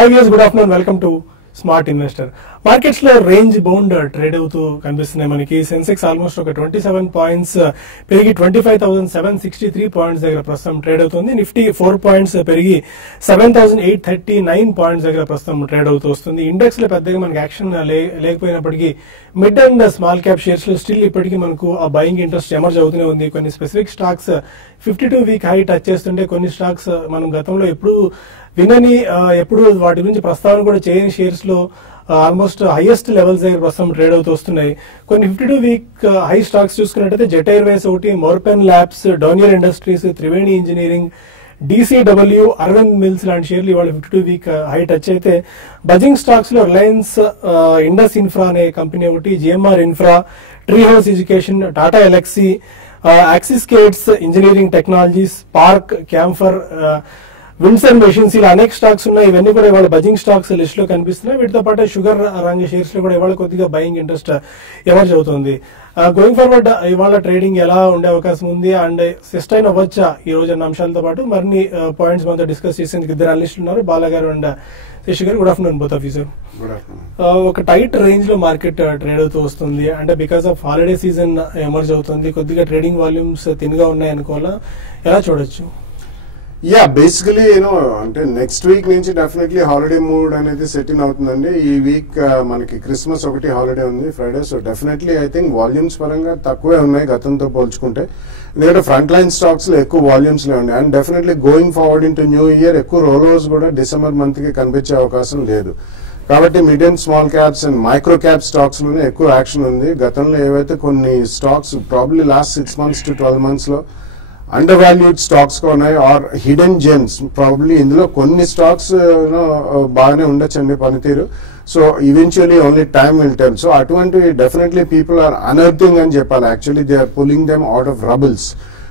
Hi viewers, good afternoon. Welcome to Smart Investor. Markets లో range bound trade అవుతూ కనిపిస్తున్నాయి. మనకి సెన్సెక్స్ ఆల్మోస్ట్ ఒక 27 పాయింట్స్ పెరిగి 25,763 పాయింట్స్ దగ్గర ప్రస్తుతం ట్రేడ్ అవుతుంది. నిఫ్టీ 4 పాయింట్స్ పెరిగి 7,839 పాయింట్స్ దగ్గర ప్రస్తుతం ట్రేడ్ అవుతూ వస్తుంది. ఇండెక్స్ లో పెద్దగా మనకి యాక్షన్ లేకపోయినప్పటికీ mid and small cap shares లో స్టిల్ ఇప్పటికీ మనకు ఆ బయింగ్ ఇంట్రెస్ట్ ఎమర్జ్ అవుతూనే ఉంది. కొన్ని specific stocks 52 week high touch చేస్తుంటే కొన్ని స్టాక్స్ మనం గతంలో ఎప్పుడు వినని ఎప్పుడు వాటి గురించి ప్రస్తావన కూడా చేయని షేర్స్ లో ఆల్మోస్ట్ హైయెస్ట్ లెవెల్స్ దగ్గర ప్రస్తుతం ట్రేడ్ అవుతూ వస్తున్నాయి. కొన్ని 52 వీక్ హై స్టాక్స్ చూసుకున్నట్టయితే జెట్ ఎయిర్వేస్ ఒకటి, Morepen labs, Donear industries, Triveni engineering, DCW, Arvind mills లాంటి షేర్లు ఇవాళ 52 వీక్ హై టచ్ అయితే బజింగ్ స్టాక్స్ లో రిలయన్స్ ఇండస్ ఇన్ఫ్రా అనే కంపెనీ ఒకటి, GMR infra, tree house education, Tata Elxsi, Axis Cades engineering technologies, park, camphor, Windsor machines ఇలా అనేక స్టాక్స్ ఉన్నాయి. ఇవన్నీ కూడా ఇవాళ బజింగ్ స్టాక్స్ లిస్ట్ లో కనిపిస్తున్నాయి. వీటితో పాటు షుగర్ రంగ షేర్స్ లో కూడా ఇవాళ కొద్దిగా బయింగ్ ఇంట్రెస్ట్ ఎమర్జ్ అవుతుంది. గోయింగ్ ఫార్వర్డ్ ఇవాళ ట్రేడింగ్ ఎలా ఉండే అవకాశం ఉంది అండ్ సస్టైన్ అవ్వచ్చా ఈ రోజు అన్న అంశాలతో పాటు మరిన్ని పాయింట్స్ మనతో డిస్కస్ చేసేందుకు ఇద్దరు అనలిస్టులు ఉన్నారు, బాలాగారు అండ్ శశి గారు. Good afternoon both of you sir. ఒక టైట్ రేంజ్ లో మార్కెట్ ట్రేడ్ అవుతూ వస్తుంది అంటే because of holiday season emerge అవుతుంది. కొద్దిగా ట్రేడింగ్ వాల్యూమ్స్ తిన్గా ఉన్నాయి అనుకోవాలా, ఎలా చూడొచ్చు? యా బేసికలీ అంటే నెక్స్ట్ వీక్ నుంచి డెఫినెట్లీ హాలిడే మూడ్ అనేది సెట్ ఇన్ అవుతుందండి. ఈ వీక్ మనకి క్రిస్మస్ ఒకటి హాలిడే ఉంది Friday, so definitely I think volumes పరంగా తక్కువే ఉన్నాయి గతంతో పోల్చుకుంటే. ఎందుకంటే ఫ్రంట్ లైన్ స్టాక్స్ లో ఎక్కువ వాల్యూమ్స్ లో ఉన్నాయి and definitely going forward in to new year ఎక్కువ రోలోవర్స్ కూడా డిసెంబర్ మంత్ కి కనిపించే అవకాశం లేదు. కాబట్టి mid and small caps and micro cap stocks లోనే ఎక్కువ యాక్షన్ ఉంది. గతంలో ఏవైతే కొన్ని stocks probably last 6 months to 12 months లో అండర్ వాల్యూడ్ స్టాక్స్ గా ఉన్నాయి ఆర్ హిడెన్ జెమ్స్ ప్రాబ్లీ ఇందులో కొన్ని స్టాక్స్ బాగానే ఉండొచ్చండి పనితీరు. So eventually only time will tell. So అటువంటివి డెఫినెట్లీ పీపుల్ ఆర్ అనర్థింగ్ అని చెప్పాలి. Actually they are pulling them out of rubbles.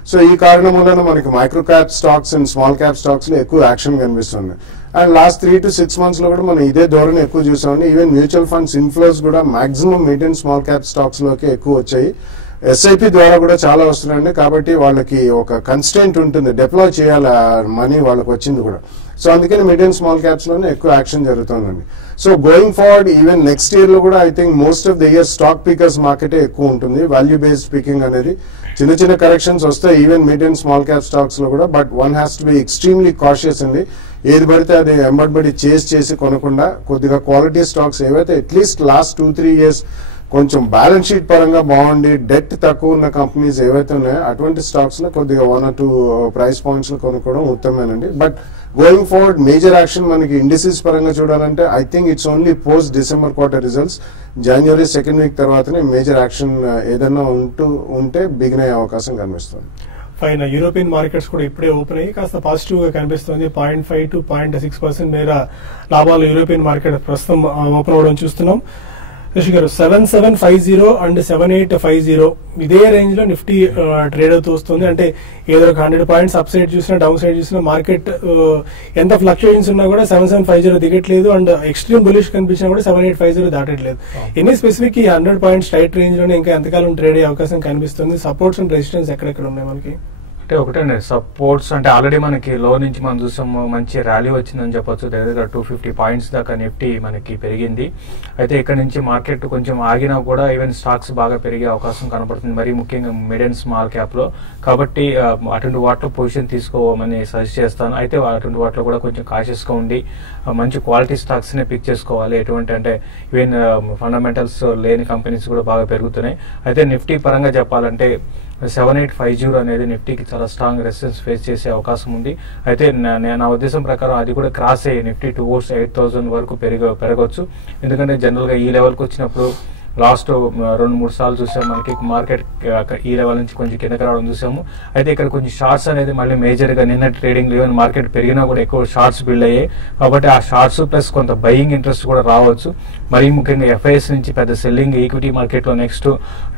So ఈ కారణం వలన మనకి micro cap stocks and small cap stocks లో ఎక్కువ యాక్షన్ కనిపిస్తుంది. అండ్ లాస్ట్ 3 to 6 months లో కూడా మనం ఇదే ధోరణి ఎక్కువ చూసామండి. ఈవెన్ మ్యూచువల్ ఫండ్స్ ఇన్ఫ్లోస్ కూడా maximum mid and small cap stocks లోకి ఎక్కువ వచ్చాయి. SIP ద్వారా కూడా చాలా వస్తున్నాయండి. కాబట్టి వాళ్ళకి ఒక కన్స్టెంట్ ఉంటుంది, డిప్లాయ్ చేయాలి మనీ వాళ్ళకి వచ్చింది కూడా. సో అందుకని మిడ్ అండ్ స్మాల్ క్యాప్స్ లోనే ఎక్కువ యాక్షన్ జరుగుతుందండి. So going forward even next year లో కూడా I think most of the year stock pickers మార్కెటే ఎక్కువ ఉంటుంది. వాల్యూ బేస్డ్ పికింగ్ అనేది చిన్న చిన్న కరెక్షన్స్ వస్తాయి even mid and small cap stocks లో కూడా. But one has to be extremely cautious అండి. ఏది పడితే అది ఎంబడి చేసి కొనకుండా కొద్దిగా క్వాలిటీ స్టాక్స్ ఏవైతే అట్లీస్ట్ లాస్ట్ 2-3 years కొంచెం బ్యాలెన్స్ షీట్ పరంగా బాగుండి డెట్ తక్కువ ఉన్న కంపెనీస్ ఏవైతే ఉన్నాయో అటువంటి స్టాక్స్ లో కొద్దిగా 1 or 2 ప్రైస్ పాయింట్స్ లో కొనుక్కోవడం ఉత్తమేనండి. But going forward major action మనకి ఇండిసెస్ పరంగా చూడాలంటే I think it's only post December quarter results January 2nd week తర్వాతనే మేజర్ యాక్షన్ ఏదైనా ఉంటే బిగిన్ అయ్యే అవకాశం కనిపిస్తుంది. ఫైన్. యూరోపియన్ మార్కెట్స్ కూడా ఇప్పుడే ఓపెన్ అయ్యి కాస్త పాజిటివ్ గా కనిపిస్తుంది. 0.5 to 0.6% మేర లాభాలు యూరోపియన్ మార్కెట్ ప్రస్తుతం ఓపెన్ అవడం చూస్తున్నాం. శశి గారు, 7750 అండ్ 7850 ఇదే రేంజ్ లో నిఫ్టీ ట్రేడ్ అవుతూ వస్తుంది. అంటే ఏదో ఒక 100 points అప్ సైడ్ చూసినా డౌన్ సైడ్ చూసినా మార్కెట్ ఎంత ఫ్లక్చుయేషన్స్ ఉన్నా కూడా 7750 దిగట్లేదు అండ్ ఎక్స్ట్రీమ్ బులిష్ కనిపించినా కూడా 7850 దాటట్లేదు. ఎన్ని స్పెసిఫిక్ ఈ 100 points టైట్ రేంజ్ లోనే ఇంకా ఎంతకాలం ట్రేడ్ అయ్యే అవకాశం కనిపిస్తుంది? సపోర్ట్స్ అండ్ రెసిస్టెన్స్ ఎక్కడెక్కడ ఉన్నాయి మనకి? అంటే ఒకటండి సపోర్ట్స్ అంటే ఆల్రెడీ మనకి లో నుంచి మనం చూసాము మంచి ర్యాలీ వచ్చిందని చెప్పొచ్చు. దగ్గర 250 points దాకా నిఫ్టీ మనకి పెరిగింది. అయితే ఇక్కడ నుంచి మార్కెట్ కొంచెం ఆగినా కూడా ఈవెన్ స్టాక్స్ బాగా పెరిగే అవకాశం కనపడుతుంది, మరీ ముఖ్యంగా మిడ్ అండ్ స్మాల్ క్యాప్ లో. కాబట్టి అటువంటి వాటిలో పొజిషన్ తీసుకోమని సజెస్ట్ చేస్తాను. అయితే అటువంటి వాటిలో కూడా కొంచెం కాషియస్ గా ఉండి మంచి క్వాలిటీ స్టాక్స్ నే పిక్ చేసుకోవాలి. ఎటువంటి అంటే ఈవెన్ ఫండమెంటల్స్ లేని కంపెనీస్ కూడా బాగా పెరుగుతున్నాయి. అయితే నిఫ్టీ పరంగా చెప్పాలంటే 7850 అనేది నిఫ్టీకి చాలా స్ట్రాంగ్ రెసిస్టెన్స్ ఫేస్ చేసే అవకాశం ఉంది. అయితే నా ఉద్దేశం ప్రకారం అది కూడా క్రాస్ అయ్యి నిఫ్టీ టువర్డ్స్ 8000 వరకు పెరగవచ్చు. ఎందుకంటే జనరల్ గా ఈ లెవెల్కి వచ్చినప్పుడు లాస్ట్ 2-3 సార్లు చూసాము మనకి మార్కెట్ ఈ లెవెల్ నుంచి కొంచెం కిందకి రావడం చూసాము. అయితే ఇక్కడ కొంచెం షార్ట్స్ అనేది మళ్ళీ మేజర్ గా నిన్న ట్రేడింగ్ ఈవెన్ మార్కెట్ పెరిగినా కూడా ఎక్కువ షార్ట్స్ బిల్డ్ అయ్యాయి. కాబట్టి ఆ షార్ట్స్ ప్లస్ కొంత బయింగ్ ఇంట్రెస్ట్ కూడా రావచ్చు. మరీ ముఖ్యంగా FIS నుంచి పెద్ద సెల్లింగ్ ఈక్విటీ మార్కెట్ లో నెక్స్ట్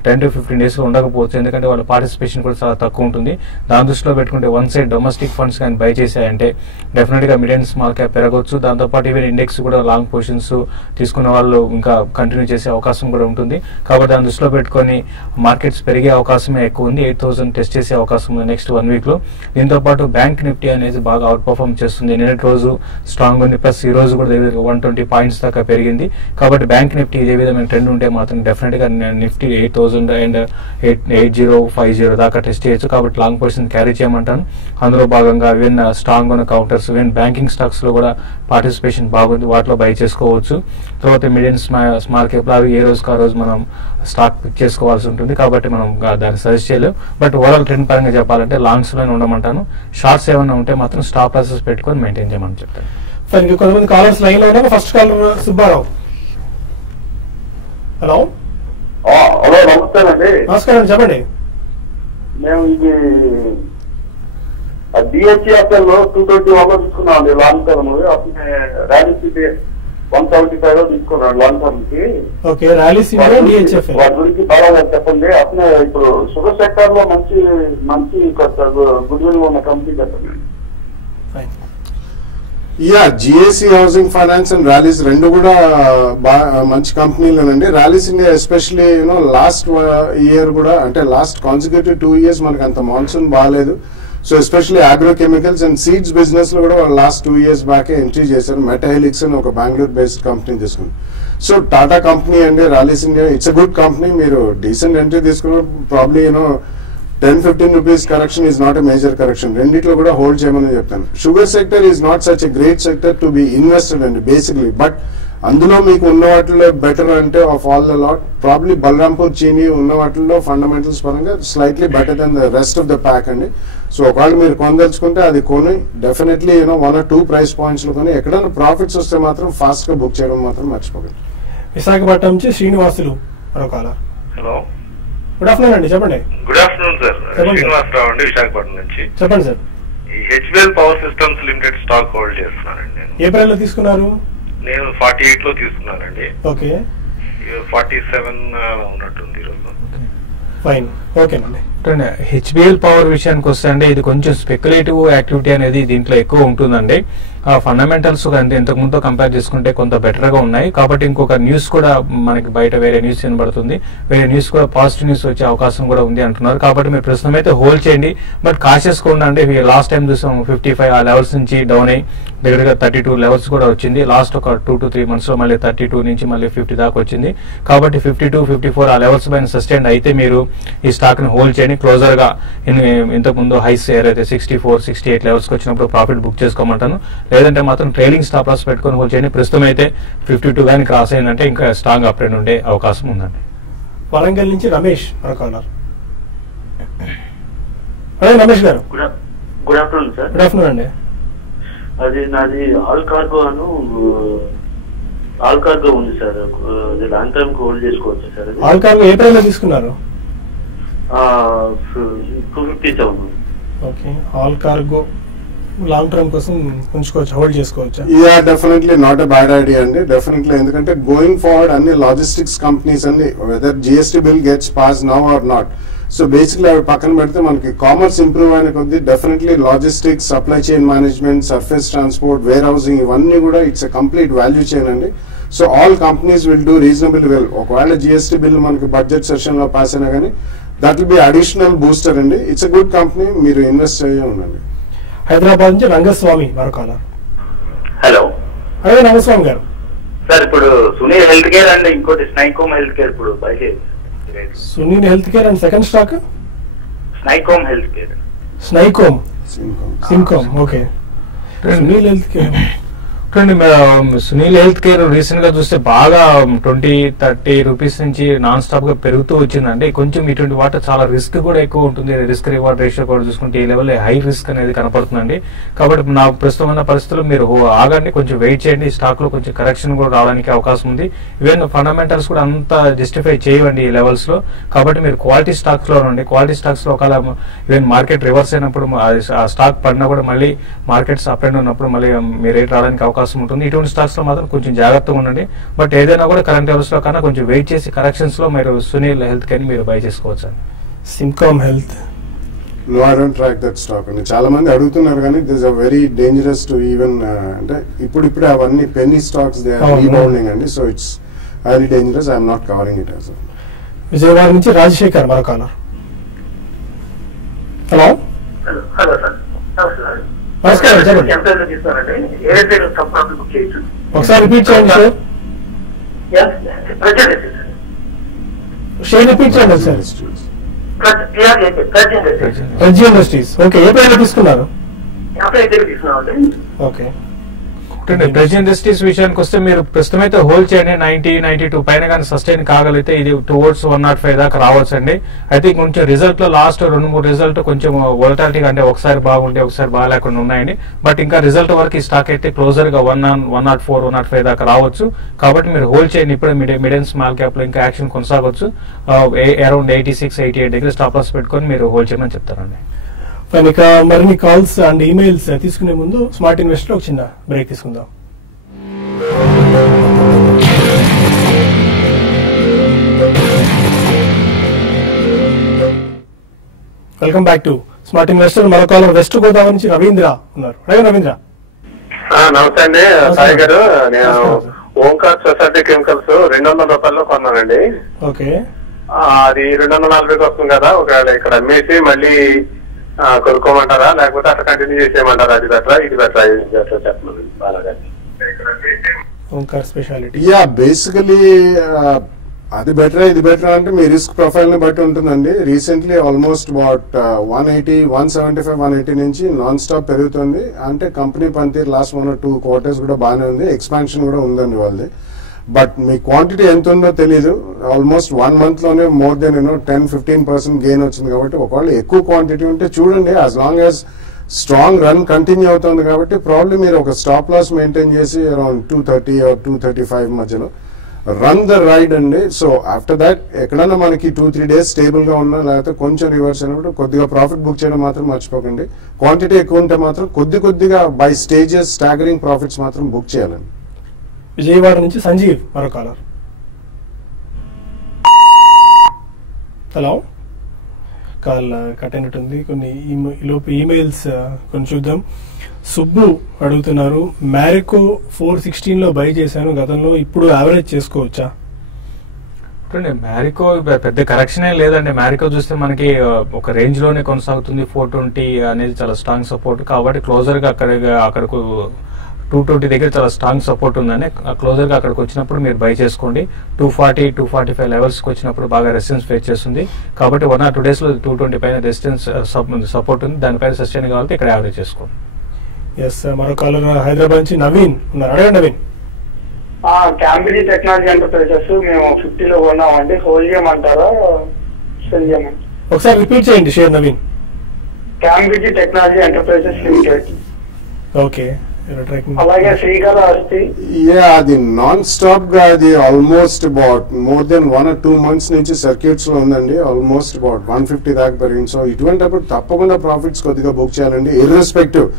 10 to 15 days లో ఉండకపోవచ్చు. ఎందుకంటే వాళ్ళ పార్టిసిపేషన్ కూడా చాలా తక్కువ ఉంటుంది. దాని దృష్టిలో పెట్టుకుంటే వన్ సైడ్ డొమెస్టిక్ ఫండ్స్ కానీ బై చేశాయంటే డెఫినెట్ గా మిడ్ అండ్ స్మాల్ క్యాప్ పెరగవచ్చు. దాంతోపాటు ఈవెన్ ఇండెక్స్ కూడా లాంగ్ పొజిషన్స్ తీసుకున్న వాళ్ళు ఇంకా కంటిన్యూ చేసే అవకాశం కూడా కూడా ఉంటుంది. కాబట్టి దాన్ని దృష్టిలో పెట్టుకొని మార్కెట్స్ పెరిగే అవకాశమే ఎక్కువ ఉంది. 8,000 టెస్ట్ చేసే అవకాశం ఉంది నెక్స్ట్ 1 వీక్ లో. దీంతో పాటు బ్యాంక్ నిఫ్టీ అనేది బాగా అవుట్ పర్ఫార్మ్ చేస్తుంది. నిన్నటి రోజు స్ట్రాంగ్ ఉంది, ప్లస్ ఈ రోజు కూడా 120 పాయింట్స్ దాకా పెరిగింది. కాబట్టి బ్యాంక్ నిఫ్టీ ఇదే విధమైన ట్రెండ్ ఉంటే మాత్రం డెఫినెట్ గా నిఫ్టీ 8,000 అండ్ 8050 దాకా టెస్ట్ చేయొచ్చు. కాబట్టి లాంగ్ పొజిషన్ క్యారీ చేయమంటాను. అందులో భాగంగా ఈవెన్ స్ట్రాంగ్ ఉన్న కౌంటర్స్, ఈవెన్ బ్యాంకింగ్ స్టాక్స్ లో కూడా పార్టిసిపేషన్ బాగుంది, వాటిలో బై చేసుకోవచ్చు. తర్వాత మీడియం స్మాల్ క్యాప్ అవి ఏ రోజుకి ఆ రోజు మనం స్టాక్ పిక్ చేసుకోవాల్సి ఉంటుంది. కాబట్టి మనం దాన్ని సజెస్ట్ చేయలేము. బట్ ఓవరాల్ ట్రెండ్ పరంగా చెప్పాలంటే లాంగ్స్ లోనే ఉండమంటాను. షార్ట్స్ ఏమైనా ఉంటే మాత్రం స్టాప్ లాసెస్ పెట్టుకొని మెయింటైన్ చేయమని చెప్తాను. ఇంకా కొంతమంది కాలర్స్ లైన్ లో ఉన్నారు. First caller Subbarao. Hello hello, నమస్తే అండి. నమస్కారం, చెప్పండి. మేము ఇది డిహెచ్ఎఫ్ఎల్ లో 221 తీసుకున్నాం అండి లాంగ్ టర్మ్. అప్పుడు ర్యాలీ 175 లో తీసుకున్నాను లాంగ్ టర్మ్ కి. ఓకే, ర్యాలీ వాటి గురించి బాగా చెప్పండి. అప్పుడు ఇప్పుడు షుగర్ సెక్టర్ లో మంచి గుడ్ విల్ ఉన్న కంపెనీ చెప్పండి. GIC housing finance and Rallis రెండు కూడా మంచి కంపెనీలేనండి. Rallis India especially last year కూడా, అంటే లాస్ట్ కాన్సిక్యూటివ్ 2 years మనకు అంత మాన్సూన్ బాగాలేదు. So especially agro chemicals and seeds business లో కూడా లాస్ట్ 2 years బ్యాకే ఎంట్రీ చేశారు. మెటాహెలిక్స్ అని ఒక బెంగళూరు బేస్డ్ కంపెనీ తీసుకుని. సో టాటా కంపెనీ అండి Rallis India, it's a good company. మీరు డీసెంట్ ఎంట్రీ తీసుకున్నారు. Probably 10-15 rupees correction is not a major correction. రెండిట్లో కూడా హోల్డ్ చేయమని చెప్తాను. Sugar sector is not such a great sector to be invested అండి basically. But అందులో మీకు ఉన్న వాటిలో బెటర్ అంటే of all the lot probably Balrampur Chini ఉన్న వాటిల్లో ఫండమెంటల్స్ పరంగా slightly better then the rest of the pack అండి. సో ఒకవేళ మీరు కొనదలుచుకుంటే అది కొని డెఫినెట్లీ 1 or 2 price points లో కొని ఎక్కడైనా ప్రాఫిట్స్ వస్తే మాత్రం ఫాస్ట్ గా బుక్ చేయడం మాత్రం మర్చిపోకండి. విశాఖపట్నం నుంచి శ్రీనివాసులు మరో కాలర్. హలో, గుడ్ ఆఫ్టర్నూన్ అండి, చెప్పండి. గుడ్ ఆఫ్టర్నూన్ సార్, శ్రీనివాసరావు అండి విశాఖపట్నం నుంచి. చెప్పండి సార్. ఈ HBL power systems limited stock hold చేస్తున్నానండి నేను. ఏ ప్రైస్ లో తీసుకున్నారు? నేను 48 లో తీసుకున్నానండి. ఓకే, 47 ఉన్నట్టుంది ఈరోజు. ఫైన్, ఓకేనండి. హెచ్బిఎల్ పవర్ విషయానికి వస్తే అండి ఇది కొంచెం స్పెక్యులేటివ్ యాక్టివిటీ అనేది దీంట్లో ఎక్కువ ఉంటుందండి. ఫండమెంటల్స్ ఇంతకు ముందు కంపేర్ చేసుకుంటే కొంత బెటర్ గా ఉన్నాయి. కాబట్టి ఇంకొక న్యూస్ కూడా మనకి బయట వేరే న్యూస్ వినబడుతుంది, వేరే న్యూస్ కూడా పాజిటివ్ న్యూస్ వచ్చే అవకాశం కూడా ఉంది అంటున్నారు. కాబట్టి మీరు ప్రస్తుతం అయితే హోల్డ్ చేయండి. బట్ కాషియస్ గా ఉండండి. లాస్ట్ టైం చూసాం 55 ఆ లెవెల్స్ నుంచి డౌన్ అయ్యి దగ్గరగా 32 లెవెల్స్ కూడా వచ్చింది. లాస్ట్ ఒక 2 to 3 months లో మళ్ళీ 32 నుంచి మళ్ళీ 50 దాకా వచ్చింది. కాబట్టి 52, 54 ఆ లెవెల్స్ పైన సస్టైన్ అయితే మీరు ఈ స్టాక్ ని హోల్డ్ చేయండి. క్లోజర్ గా ఇంతకు ముందు హైస్ ఏదైతే 64, 68 లెవెల్స్ కి వచ్చినప్పుడు ప్రాఫిట్ బుక్ చేసుకోమంటాను. లేదంటే మాత్రం ట్రైలింగ్ స్టాప్ లాస్ పెట్టుకొని హోల్డ్ చేయండి. ప్రస్తుతం అయితే 52 కానీ క్రాస్ అయిందంటే ఇంకా స్ట్రాంగ్ అప్ ట్రెండ్ ఉండే అవకాశం ఉందండి. వరంగల్ నుంచి రమేష్ మరొకన్నారు. రమేష్ గారు, good afternoon sir. Good afternoon అండి. అది నాది ఆల్ కార్గో ఉంది సార్. లాంగ్ టర్మ్ హోల్డ్ చేసుకోవచ్చు సార్. ఆల్ కార్గో ఏ ప్రైస్ లో తీసుకున్నారు? 250,000. Okay, Allcargo long term కోసం ఉంచుకోవచ్చు, హోల్డ్ చేసుకోవచ్చు. Yeah, definitely not a bad idea అండి. డెఫినెట్లీ, ఎందుకంటే గోయింగ్ ఫార్వర్డ్ అన్ని లాజిస్టిక్స్ కంపెనీస్ అన్ని whether GST bill gets pass now or not, so basically అవి పక్కన పెడితే మనకి కామర్స్ ఇంప్రూవ్ అయిన కొద్దీ definitely logistics, supply chain management, surface transport, warehousing ఇవన్నీ కూడా it's a complete value chain అండి. So all companies will do reasonable well. ఒకవేళ జిఎస్టీ బిల్ మనకి బడ్జెట్ సెషన్ లో పాస్ అయినా కానీ that will be additional booster అండి. It's a good company, మీరు ఇన్వెస్ట్ అయ్యే ఉండండి. హైదరాబాద్ నుంచి రంగస్వామి మరొక. హలో, అదే రంగస్వామి గారు. సార్ ఇప్పుడు సునీల్ హెల్త్ కేర్ అండ్ ఇంకోటి స్నైకోమ్ హెల్త్ కేర్ ఇప్పుడు బయట. Sunil health care and second stock Syncom health care. Syncom, Syncom. Okay, Sunil health care. Sunil health care recent గా చూస్తే బాగా 20-30 రూపీస్ నుంచి నాన్ స్టాప్ గా పెరుగుతూ వచ్చిందండి. కొంచెం ఇటువంటి వాటర్ చాలా రిస్క్ కూడా ఎక్కువ ఉంటుంది. రిస్క్ రివార్డ్ రేషియో కూడా చూసుకుంటే ఈ లెవెల్ హై రిస్క్ అనేది కనపడుతుందండి. కాబట్టి నా ప్రస్తుతం ఉన్న పరిస్థితుల్లో మీరు ఆగండి, కొంచెం వెయిట్ చేయండి. స్టాక్ లో కొంచెం కరెక్షన్ కూడా రావడానికి అవకాశం ఉంది. ఈవెన్ ఫండమెంటల్స్ కూడా అంత జస్టిఫై చేయవండి ఈ లెవెల్స్ లో. కాబట్టి మీరు క్వాలిటీ స్టాక్స్ లో ఉండండి. క్వాలిటీ స్టాక్స్ లో ఒకవేళ ఈవెన్ మార్కెట్ రివర్స్ అయినప్పుడు ఆ స్టాక్ పడినా కూడా మళ్ళీ మార్కెట్స్ అప్ అండ్ ఉన్నప్పుడు మళ్ళీ మీ రేట్ రావడానికి అవకాశం ఉంటుంది. ఇటువంటి స్టాక్స్ లో మాత్రం కొంచెం జాగ్రత్తగా ఉండండి. బట్ ఏదైనా కూడా కరెంట్ లెవెల్స్ లో కన్నా కొంచెం వెయిట్ చేసి కరెక్షన్స్ లో మీరు సునీల్ హెల్త్ కేర్ మీరు బై చేసుకోవచ్చు. Syncom health, no, I don't track that stock అండి. చాలా మంది అడుగుతున్నారు కానీ this a very dangerous to even, అంటే ఇప్పుడిప్పుడే అవన్నీ penny stocks they are rebounding అండి. So it's highly dangerous. I am not covering it as well. Vijayawada నుంచి రాజశేఖర్ మరో కాలర్. Hello hello sir. నమస్కారం చెప్పండి. ఒకసారి రిపీట్ చేయండి సార్. షేర్ రిపీట్ చేయండి సార్. ప్రజ్ఞ ఇండస్ట్రీస్. ఓకే, ఏ పేరు తీసుకున్నారు? ఓకే. ప్రెజ్ ఇండస్ట్రీస్ విషయానికి వస్తే మీరు ప్రస్తుతం అయితే హోల్డ్ చేయండి. 90-92 పైన కానీ సస్టైన్ కాగలిగితే ఇది టువర్డ్స్ 105 దాకా రావచ్చు అండి. అయితే కొంచెం రిజల్ట్ లో లాస్ట్ 2-3 రిజల్ట్ కొంచెం వోలటాలిటీ అంటే ఒకసారి బాగుంటే ఒకసారి బాగాలేకుండా ఉన్నాయండి. బట్ ఇంకా రిజల్ట్ వరకు ఈ స్టాక్ అయితే క్లోజర్ గా 104-105 దాకా రావచ్చు. కాబట్టి మీరు హోల్డ్ చేయండి. ఇప్పుడు మిడ్ అండ్ స్మాల్ క్యాప్ లో ఇంకా యాక్షన్ కొనసాగొచ్చు. అరౌండ్ 86-88 దగ్గర స్టాప్ లాస్ పెట్టుకొని మీరు హోల్డ్ చేయమని చెప్తారండి. ఇక మరిన్ని కాల్స్ అండ్ ఈమెయిల్స్ తీసుకునే ముందు స్మార్ట్ ఇన్వెస్టర్ ఒక చిన్న బ్రేక్ తీసుకుందాం. Welcome back to smart investor. మరో కాలర్ వెస్ట్ గోదావరి నుంచి రవీంద్ర ఉన్నారు. రవీంద్ర నమస్తే అండి సాయి గారు. నేను ఓంకార్ సొసైటీ కెమికల్స్ 200 రూపాయల్లో కొన్నానండి. ఓకే, అది 240కి వస్తుంది కదా. ఒకవేళ ఇక్కడ అమ్మేసి మళ్ళీ కొనుక్కోమంటారా, లేకపోతే అట్లా కంటిన్యూ చేసేయమంటారా? అది బెటరా ఇది బెటరా చెప్పండి. ఓంకార్ స్పెషాలిటీ. యా, బేసికలీ అది బెటరా ఇది బెటరా అంటే మీ రిస్క్ ప్రొఫైల్ ని బట్టి ఉంటుందండి. రీసెంట్లీ ఆల్మోస్ట్ అబౌట్ 180, 175, 180 నుంచి నాన్ స్టాప్ పెరుగుతుంది. అంటే కంపెనీ పనితీరు లాస్ట్ 1 or 2 quarters కూడా బాగానే ఉంది. ఎక్స్పాన్షన్ కూడా ఉందండి వాళ్ళది. బట్ మీ క్వాంటిటీ ఎంత ఉందో తెలీదు. ఆల్మోస్ట్ 1 month లోనే మోర్ దెన్ 10-15% గెయిన్ వచ్చింది. కాబట్టి ఒకవేళ ఎక్కువ క్వాంటిటీ ఉంటే చూడండి. As long as strong run continue అవుతుంది కాబట్టి ప్రాబ్లీ మీరు ఒక స్టాప్ లాస్ మెయింటైన్ చేసి అరౌండ్ 230 or 235 మధ్యలో రన్ ద రైడ్ అండి. సో ఆఫ్టర్ దాట్ ఎక్కడన్నా మనకి 2-3 days స్టేబుల్ గా ఉన్నా లేకపోతే కొంచెం రివర్స్ అయినప్పుడు కొద్దిగా ప్రాఫిట్ బుక్ చేయడం మాత్రం మర్చిపోకండి. క్వాంటిటీ ఎక్కువ ఉంటే మాత్రం కొద్దిగా బై స్టేజెస్ స్టాగరింగ్ ప్రాఫిట్స్ మాత్రం బుక్ చేయాలండి. విజయవాడ నుంచి సంజీవ్ మరో కాలర్. హలో, కాల్ కట్ అయినట్టుంది. లోపు ఈమెయిల్స్ కొన్ని చూద్దాం. సుబ్బు అడుగుతున్నారు, మ్యారికో 416 లో బై చేశాను గతంలో, ఇప్పుడు యావరేజ్ చేసుకోవచ్చా? మ్యారికో పెద్ద కరెక్షన్ లేదండి. మ్యారికో చూస్తే మనకి ఒక రేంజ్ లోనే కొనసాగుతుంది. 420 అనేది చాలా స్ట్రాంగ్ సపోర్ట్. కాబట్టి క్లోజర్ గా అక్కడకు 220 దగ్గర చాలా స్ట్రాంగ్ సపోర్ట్ ఉందని క్లోజర్ గా అక్కడికి వచ్చినప్పుడు మీరు బై చేసుకోండి. 240-245 లెవెల్స్ కి వచ్చినప్పుడు బాగా రెసిస్టెన్స్ ఫేస్ చేస్తుంది. కాబట్టి 1 or 2 days లో 220 పైన రెసిస్టెన్స్ సపోర్ట్ ఉంది. దానిపైన సస్టైన్ కావాలంటే ఇక్కడ యావరేజ్ చేసుకోండి. ఎస్, మరో కాలర్ హైదరాబాద్ నుంచి నవీన్ ఉన్నారు. అడగండి నవీన్. క్యాంబ్రిడ్జ్ టెక్నాలజీ ఎంటర్ప్రైజెస్ మేము 50 లో కొన్నామండి. హోల్డ్ చేయమంటారా, సెల్ చేయమంటారా? ఒకసారి రిపీట్ చేయండి share Naveen. Cambridge technology enterprises limited. Okay, అలాగే శ్రీకాళహస్తి. అది నాన్ స్టాప్ గా అది almost about more than 1 or 2 months నుంచి సర్క్యూట్స్ లో ఉందండి. ఆల్మోస్ట్ అబౌట్ 150 దాకా పెరిగింది. సో ఇటువంటిప్పుడు తప్పకుండా ప్రాఫిట్స్ కొద్దిగా బుక్ చేయాలండి. ఇర్రెస్పెక్టివ్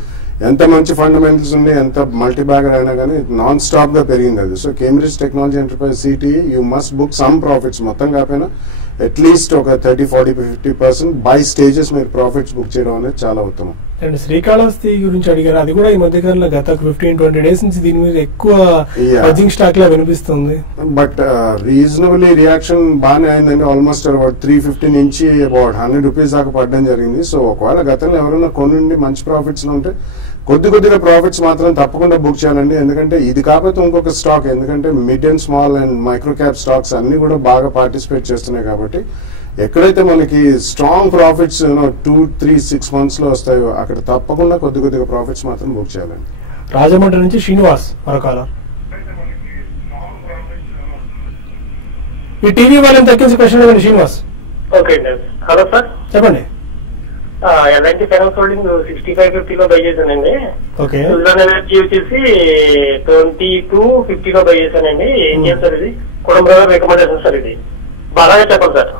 ఎంత మంచి ఫండమెంటల్స్ ఉన్నాయి, ఎంత మల్టీ బ్యాగర్ అయినా కానీ నాన్ స్టాప్ గా పెరిగింది అది. So Cambridge technology enterprise city you must book some profits. మొత్తం కాకపోయినా అట్లీస్ట్ ఒక 30-40-50% బై స్టేజెస్ మీరు ప్రాఫిట్స్ బుక్ చేయడం అనేది చాలా ఉత్తమం. అండ్ శ్రీకాళహస్తి గురించి అడిగారు. అది కూడా ఈ మధ్య కాలంలో గత 15-20 days నుంచి దీని మీద ఎక్కువ బడ్జింగ్ స్టాక్ లా వినిపిస్తుంది. బట్ రీజనబుల్లీ రియాక్షన్ బాగానే అయిందండి. ఆల్మోస్ట్ అబౌట్ 350 నుంచి అబౌట్ 100 రూపీస్ దాకా పడడం జరిగింది. సో ఒకవేళ గతంలో ఎవరైనా కొనుండి మంచి ప్రాఫిట్స్ లో ఉంటే కొద్దిగా ప్రాఫిట్స్ మాత్రం తప్పకుండా బుక్ చేయాలండి. ఎందుకంటే ఇది కాకపోతే ఇంకొక స్టాక్, ఎందుకంటే mid and small and micro cap stocks అన్ని కూడా బాగా పార్టిసిపేట్ చేస్తున్నాయి. కాబట్టి ఎక్కడైతే మనకి స్ట్రాంగ్ ప్రాఫిట్స్ 2-3-6 months లో వస్తాయో అక్కడ తప్పకుండా కొద్దిగా ప్రాఫిట్స్ మాత్రం బుక్ చేయాలండి. రాజమండ్రి నుంచి శ్రీనివాస్ మరొకాల. ఈ టీవీ వాళ్ళని తగ్గించి క్వశ్చన్ ఇవ్వండి శ్రీనివాస్. ఓకే, హలో సార్, చెప్పండి. ఎల్ఐటి ఫైనాన్స్ హోల్డింగ్ 65-50 లో బై చేశానండి. ఓకే, ఎనర్జీ వచ్చేసి 22-50 లో బై చేశానండి. ఏం చేస్తారు ఇది? కుటుంబ రికమెండేషన్ సార్, ఇది బాగా చెప్పండి సార్.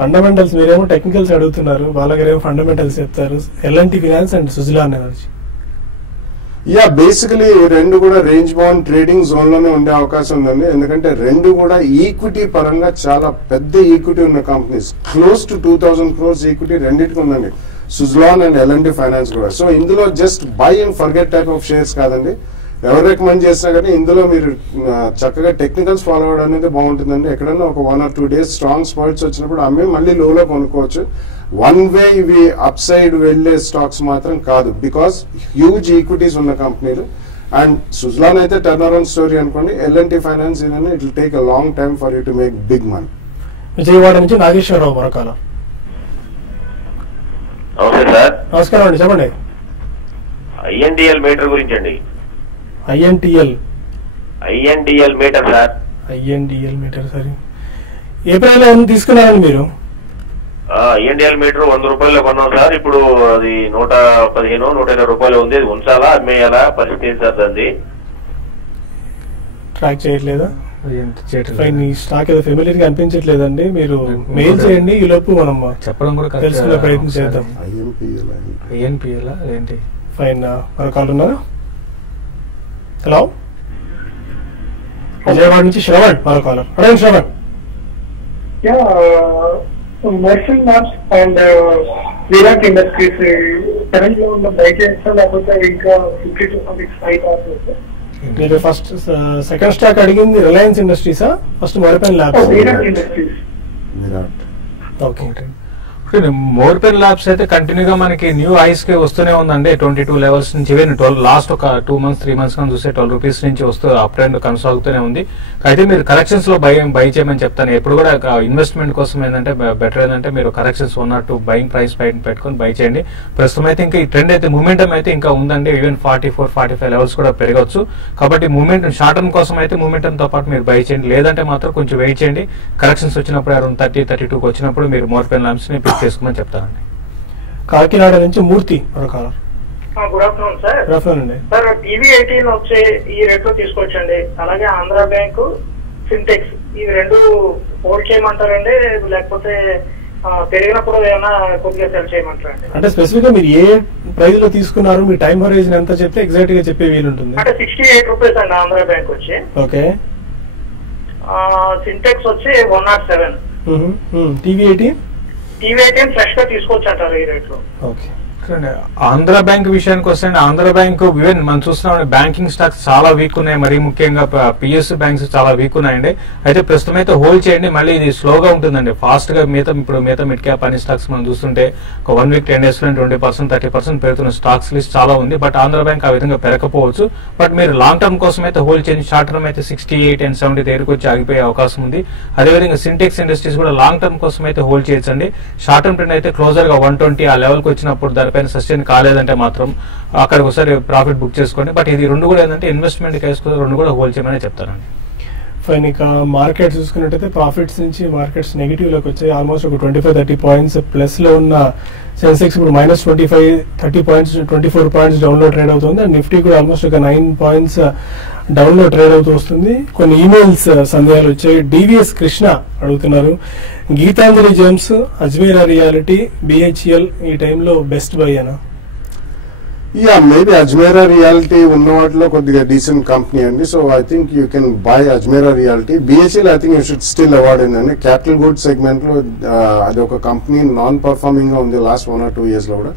ఫండమెంటల్స్ మీరేమో టెక్నికల్స్ అడుగుతున్నారు, బాలగారేమో ఫండమెంటల్స్ చెప్తారు. L and T finance and Suzlon energy. Yeah, basically రెండు కూడా రేంజ్ బౌండ్ ట్రేడింగ్ జోన్ లోనే ఉండే అవకాశం ఉందండి. ఎందుకంటే రెండు కూడా ఈక్విటీ పరంగా చాలా పెద్ద ఈక్విటీ ఉన్న companies. Close to 2000 crores equity రెండింటికి ఉందండి, సుజలాన్ అండ్ ఎల్ఎన్టీ ఫైనాన్స్ కూడా. సో ఇందులో just by and forget type of shares కాదండి. ఎవరు రికమెండ్ చేసినా కానీ ఇందులో మీరు చక్కగా టెక్నికల్స్ ఫాలో అవ్వడం అనేది బాగుంటుందండి. ఎక్కడైనా ఒక 1 or 2 days స్ట్రాంగ్ స్పర్ట్స్ వచ్చినప్పుడు అమ్మే మళ్ళీ లోలో కొనుక్కోవచ్చు. వన్ వే ఇవి అప్ సైడ్ వెళ్లే స్టాక్స్ మాత్రం కాదు, బికాస్ హ్యూజ్ ఈక్విటీస్ ఉన్న కంపెనీలు. అండ్ సుజలాన్ అయితే టర్న్ అరౌండ్ స్టోరీ అనుకోండి. L&T finance it will take a long time for you to make big money. Vijayawada నుంచి నాగేశ్వరరావు మరొకాల. నమస్తే సార్. నమస్కారం అండి, చెప్పండి. INDL మీటర్ గురించి అండి. INTL meter sir. INDL meter సరే. ఏ ప్రైస్లో తీసుకున్నారండి మీరు? INDL మీటర్ 100 రూపాయలు కొన్నాం సార్. ఇప్పుడు అది 115, 120 రూపాయలు ఉంది. అది ఉంచాలా అమ్మేయాలా పరిస్థితి ఏంటి సార్? దాన్ని ట్రాక్ చేయట్లేదా? ఈ స్టాక్ ఏదో ఫెమిలియర్ గా అనిపించట్లేదండి. మీరు మెయిల్ చేయండి, ఈ లోపు మనం చెప్పడం కూడా తెలుసుకునే ప్రయత్నం చేద్దాం. INPL ఏంటి? ఫైన్. మరో కాల్ ఉన్నారు. హలో, విజయవాడ నుంచి శ్రవణ్ మరో కాలర్. అడగండి Shravan. Morepen labs and Virat industries current లో ఉన్న బై చేస్తా లేకపోతే ఇంకా 50 to 65 కావచ్చు? మీరు ఫస్ట్ సెకండ్ స్టాక్ అడిగింది రిలయన్స్ ఇండస్ట్రీసా, first Morepen labs? Virat industries. Okay. Morepen labs అయితే కంటిన్యూగా మనకి న్యూ హైస్ కి వస్తూనే ఉందండి. 22 లెవెల్స్ నుంచి లాస్ట్ ఒక 2 months 3 months కానీ చూస్తే 12 రూపీస్ నుంచి వస్తూ అప్ ట్రెండ్ కొనసాగుతూనే ఉంది. అయితే మీరు కరెక్షన్స్ లో బై చేయమని చెప్తాను. ఎప్పుడు కూడా ఇన్వెస్ట్మెంట్ కోసం ఏంటంటే బెటర్ ఏంటంటే మీరు కరెక్షన్స్ 1 or 2 బయింగ్ ప్రైస్ పెట్టుకొని బై చేయండి. ప్రస్తుతం అయితే ఇంకా ఈ ట్రెండ్ అయితే మూమెంటం అయితే ఇంకా ఉందండి. ఈవెన్ 44, 45 లెవెల్స్ కూడా పెరగవచ్చు. కాబట్టి మూమెంట్ షార్ట్ టర్మ్ కోసం అయితే మూమెంటం తో పాటు మీరు బై చేయండి. లేదంటే మాత్రం కొంచెం వెయిట్ చేయండి. కరెక్షన్స్ వచ్చినప్పుడు అరౌండ్ 30-32 వచ్చినప్పుడు మీరు మోర్పెన్ ల్యాబ్స్ ని పిక్ చేసుకోమని చెప్తానండి. కాకినాడ నుంచి మూర్తి మరో caller. Good afternoon sir. Good afternoon అండి. సార్ టీవీ 18 వచ్చే ఈ రేట్ లో తీసుకోవచ్చండి. అలాగే ఆంధ్ర బ్యాంకు, సింటెక్స్ ఇవి రెండు హోల్డ్ చేయమంటారండి, లేకపోతే పెరిగినప్పుడు ఏమైనా కొద్దిగా సెల్ చేయమంటారండి? అంటే స్పెసిఫిక్ గా మీరు ఏ ప్రైస్ లో తీసుకున్నారు, మీ టైం హోరైజన్ ఎంత చెప్తే ఎగ్జాక్ట్ గా చెప్పే వీలుంటుంది. అంటే 68 రూపీస్ అండి ఆంధ్ర బ్యాంక్ వచ్చి. ఓకే. సింటెక్స్ వచ్చి 107. టీవీ 18 ఫ్రెష్ గా తీసుకోవచ్చు అంటారు ఈ రేట్ లో. ఓకే. ఆంధ్ర బ్యాంక్ విషయానికి వస్తే ఆంధ్ర బ్యాంక్ ఈవెన్ మనం చూస్తున్నాం బ్యాంకింగ్ స్టాక్స్ చాలా వీక్ ఉన్నాయి. మరీ ముఖ్యంగా PSU బ్యాంక్స్ చాలా వీక్ ఉన్నాయండి. అయితే ప్రస్తుతం అయితే హోల్డ్ చేయండి. మళ్ళీ ఇది స్లోగా ఉంటుందండి. ఫాస్ట్ గా ఇప్పుడు మిడ్ క్యాప్ అన్ని స్టాక్స్ మనం చూస్తుంటే ఒక 1 week 10 days లో 20%, 30% పెరుగుతున్న స్టాక్స్ లిస్ట్ చాలా ఉంది. బట్ ఆంధ్ర బ్యాంక్ ఆ విధంగా పెరగకపోవచ్చు. బట్ మీరు లాంగ్ టర్మ్ కోసం అయితే హోల్డ్ చేయండి. షార్ట్ టర్మ్ అయితే 68 and 70 దగ్గరకు వచ్చి ఆగిపోయే అవకాశం ఉంది. అదేవిధంగా సింటెక్స్ ఇండస్ట్రీస్ కూడా లాంగ్ టర్మ్ కోసం అయితే హోల్డ్ చేయొచ్చండి. షార్ట్ టర్మ్ ట్రెండ్ అయితే క్లోజర్ గా 120 ఆ లెవెల్ కి వచ్చినప్పుడు దానిపైన సస్టైన్ కాలేదంటే మాత్రం అక్కడ ఒకసారి ప్రాఫిట్ బుక్ చేసుకోండి. బట్ ఇది రెండు కూడా ఏంటంటే ఇన్వెస్ట్మెంట్ కేసుకుని రెండు కూడా హోల్డ్ చేయమని చెప్తానండి. ఫైన్. ఇక మార్కెట్ చూసుకున్నట్టయితే ప్రాఫిట్స్ నుంచి మార్కెట్స్ నెగిటివ్ లోకి వచ్చాయి. ఆల్మోస్ట్ ఒక 25-30 పాయింట్స్ ప్లస్ లో ఉన్న సెన్సెక్స్ ఇప్పుడు -25-30 పాయింట్స్ 24 పాయింట్స్ డౌన్ లో ట్రేడ్ అవుతుంది. అండ్ నిఫ్టీ కూడా ఆల్మోస్ట్ ఒక 9 పాయింట్స్ డౌన్ లో ట్రేడ్ అవుతూ వస్తుంది. కొన్ని ఈమెయిల్స్ సందేహాలు వచ్చాయి. డివిఎస్ కృష్ణ అడుగుతున్నారు, Geetanjali gems, Ajmera realty, BHEL ఈ టైంలో బెస్ట్ బై అనా? మేబీ అజ్మీరా రియాలిటీ ఉన్న వాటిలో కొద్దిగా డీసెంట్ కంపెనీ అండి. So I think you can buy Ajmera realty. BHEL I think you should still avoid అండి. క్యాపిటల్ గుడ్ సెగ్మెంట్ లో అది ఒక కంపెనీ నాన్ పర్ఫార్మింగ్ గా ఉంది లాస్ట్ 1 or 2 years లో కూడా.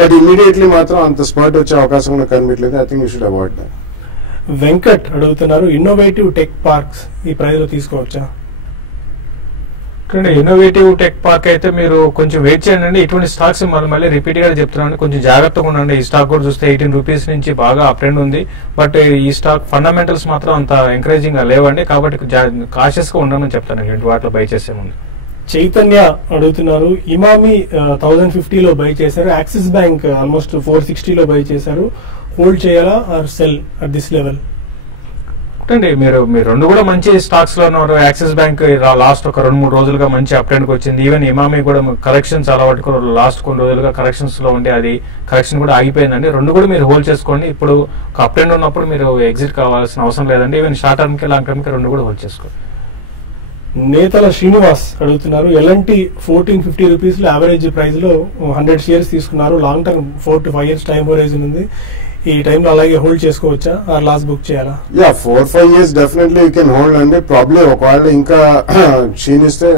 బట్ ఇమీడియట్లీ మాత్రం అంత స్పర్ట్ వచ్చే అవకాశం కూడా కనిపించలేదు. I think you should award. Venkat అడుగుతున్నారు, ఇన్నోవేటివ్ టెక్ పార్క్స్ ఈ ప్రైస్ లో తీసుకోవచ్చా? ఇన్నోవేటివ్ టెక్ పార్క్ అయితే మీరు కొంచెం వెయిట్ చేయండి. ఇటువంటి స్టాక్స్ మళ్ళీ రిపీట్ గా చెప్తున్నాను, కొంచెం జాగ్రత్తగా ఉండండి. ఈ స్టాక్ కూడా చూస్తే 18 రూపీస్ నుంచి బాగా అప్ ట్రెండ్ ఉంది. బట్ ఈ స్టాక్ ఫండమెంటల్స్ మాత్రం అంత ఎంకరేజింగ్ గా లేవండి. కాబట్టి కాషియస్ గా ఉండమని చెప్తాను ఇటువంటి వాటిలో బై చేసే ముందు. చైతన్య అడుగుతున్నారు, ఇమామి 1050 లో బై చేశారు, యాక్సిస్ బ్యాంక్ ఆల్మోస్ట్ 460 లో బై చేశారు, హోల్డ్ చేయాలా or sell at this level? మీరు రెండు కూడా మంచి స్టాక్స్ లో ఉన్నారు. యాక్సిస్ బ్యాంక్ లాస్ట్ ఒక 2-3 రోజులుగా మంచి అప్ ట్రెండ్ వచ్చింది. ఈవెన్ ఇమామి కూడా కరెక్షన్స్ అలవాటు లాస్ట్ కొన్ని రోజులుగా కరెక్షన్స్ లో ఉంటే అది కరెక్షన్ కూడా ఆగిపోయిందండి. రెండు కూడా మీరు హోల్డ్ చేసుకోండి. ఇప్పుడు ఒక అప్ ట్రెండ్ ఉన్నప్పుడు మీరు ఎగ్జిట్ కావాల్సిన అవసరం లేదండి. ఈవెన్ షార్ట్ టర్మ్ కి లాంగ్ టర్మ్ కి రెండు కూడా హోల్డ్ చేసుకోండి. నేతల శ్రీనివాస్ అడుగుతున్నారు, L&T 1450 రూపీస్ లో యావరేజ్ ప్రైస్ లో 100 షేర్స్ తీసుకున్నారు. Long term 4 to 5 years time horizon ఉంది. ఈ టైంలో అలాగే హోల్డ్ చేసుకోవచ్చా ఆర్ లాస్ బుక్ చేయాలా? 4-5 years definitely you can hold అండి. ప్రాబ్లీ ఒకవేళ ఇంకా క్షీణిస్తే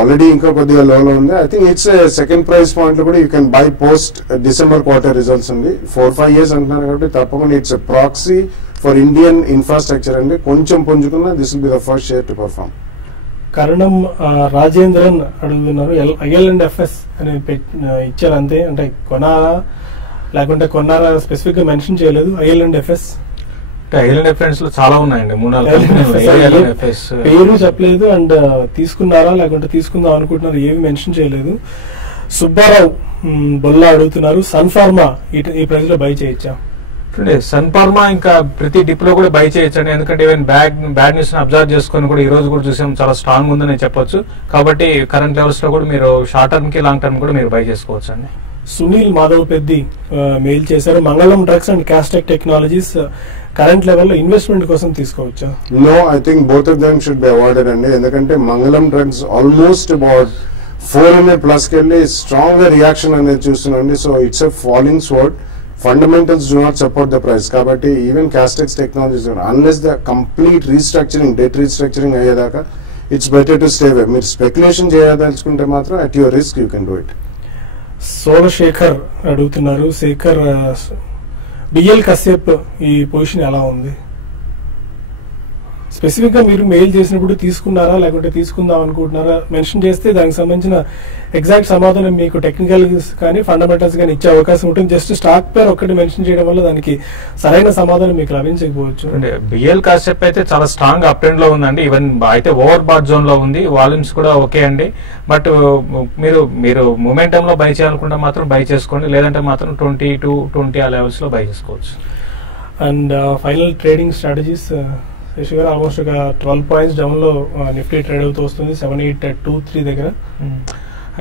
ఆల్రెడీ ఇంకా కొద్దిగా లోలో ఉంది. I think it's second price point లో కూడా you can buy post December quarter results ఉంది. 4-5 years అంటున్నారు కాబట్టి తప్పకుండా it's proxy for Indian infrastructure అండి. కొంచెం పుంజుకున్నా this will be the first share to perform. Karanam Rajendran అడుగుతున్నారు, IL&FS అని ఇచ్చారు అంతే, అంటే కొనాలా లేకుంటే కొన్నారా స్పెసిఫిక్ గా మెన్షన్ చేయలేదు. IL&FS IL&FS లో చాలా ఉన్నాయండి, 3-4 పేరు చెప్పలేదు, అండ్ తీసుకున్నారా లేకుంటే తీసుకుందాం అనుకుంటున్నారు ఏవి మెన్షన్ చేయలేదు. సుబ్బారావు బొల్లా అడుగుతున్నారు, సన్ ఫార్మా ఈ ప్రైస్ లో బై చేయొచ్చా? సన్ ఫార్మా ఇంకా ప్రతి డిప్ లో కూడా బై చేయొచ్చండి, ఎందుకంటే ఈవెన్ బ్యాడ్ న్యూస్ అబ్జర్వ్ చేసుకుని కూడా ఈ రోజు కూడా చూసాం చాలా స్ట్రాంగ్ ఉందని చెప్పొచ్చు. కాబట్టి కరెంట్ లెవెల్స్ లో కూడా మీరు షార్ట్ టర్మ్ కి లాంగ్ టర్మ్ కూడా మీరు బై చేసుకోవచ్చు అండి. సునీల్ మాధవ్ పెద్ది మెయిల్ చేశారు, Mangalam drugs and Castex technologies current లెవెల్లో ఇన్వెస్ట్మెంట్ కోసం తీసుకోవచ్చా? No, I think both of them should be avoided అండి. ఎందుకంటే మంగళం డ్రగ్స్ ఆల్మోస్ట్ అబౌట్ 400+ కెళ్ళి స్ట్రాంగ్ గా రియాక్షన్ అనేది చూస్తున్నాండి. So it's a falling sword. Fundamentals do not support the price. Kabatti even Castex Technologies, unless the complete restructuring, debt restructuring ayyadaka, it's better to stay away. Meer speculation cheyadalchukunte matram at your risk you can do it. Somasekhar అడుగుతున్నారు, Sekhar DL Kashyap ఈ position ఎలా ఉంది? Specific గా మీరు mail చేసినప్పుడు తీసుకున్నారా లేకుంటే తీసుకుందాం అనుకుంటున్నారా మెన్షన్ చేస్తే దానికి సంబంధించిన ఎగ్జాక్ట్ సమాధానం మీకు టెక్నికల్ కానీ ఫండమెంటల్స్ కానీ ఇచ్చే అవకాశం ఉంటుంది. జస్ట్ స్టాక్ పేర్ ఒక్కటి మెన్షన్ చేయడం వల్ల దానికి సరైన సమాధానం మీకు లభించకపోవచ్చు. బిఎల్ కాన్సెప్ట్ అయితే చాలా స్ట్రాంగ్ అప్ ట్రెండ్ లో ఉందండి, ఈవెన్ అయితే ఓవర్ బాట్ జోన్ లో ఉంది, వాల్యూమ్స్ కూడా ఓకే అండి. బట్ మీరు మొమెంటమ్ లో బై చేయాలనుకుంటే మాత్రం బై చేసుకోండి, లేదంటే మాత్రం 20-20 ఆ లెవెల్స్ లో బై చేసుకోవచ్చు. And final trading strategies Sasi గారు, ఆల్మోస్ట్ ఒక 12 points డౌన్ లో నిఫ్టీ ట్రేడ్ అవుతూ వస్తుంది 7823 దగ్గర.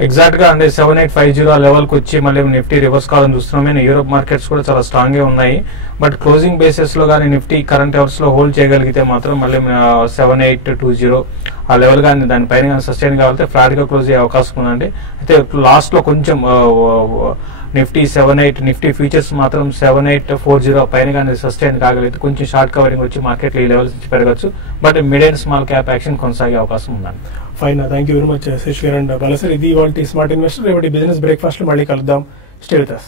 ఎగ్జాక్ట్ గా అంటే 7850 ఆ లెవెల్ కి వచ్చి మళ్ళీ నిఫ్టీ రివర్స్ కావాలని చూస్తున్నాం. యూరోప్ మార్కెట్స్ కూడా చాలా స్ట్రాంగ్ గా ఉన్నాయి, బట్ క్లోజింగ్ బేసిస్ లో కానీ నిఫ్టీ కరెంట్ అవర్స్ లో హోల్డ్ చేయగలిగితే మాత్రం మళ్ళీ 7820 ఆ లెవెల్ కానీ దానిపైన సస్టైన్ కావాలంటే ఫ్లాట్ గా క్లోజ్ అయ్యే అవకాశం ఉందండి. అయితే లాస్ట్ లో కొంచెం నిఫ్టీ 78 నిఫ్టీ ఫ్యూచర్స్ మాత్రం 7840 పైన కానీ సస్టైన్ కాగలిగితే కొంచెం షార్ట్ కవరింగ్ వచ్చి మార్కెట్ ఈ లెవెల్స్ నుంచి పెరగచ్చు, but mid and small cap action కొనసాగే అవకాశం ఉందండి. Fine, thank you very much Sashi garu and Bala sir. ఇది ఇవాళ స్మార్ట్ ఇన్వెస్టర్. రేపటి బిజినెస్ బ్రేక్ఫాస్ట్ లో మళ్ళీ కలుద్దాం. Stay with us.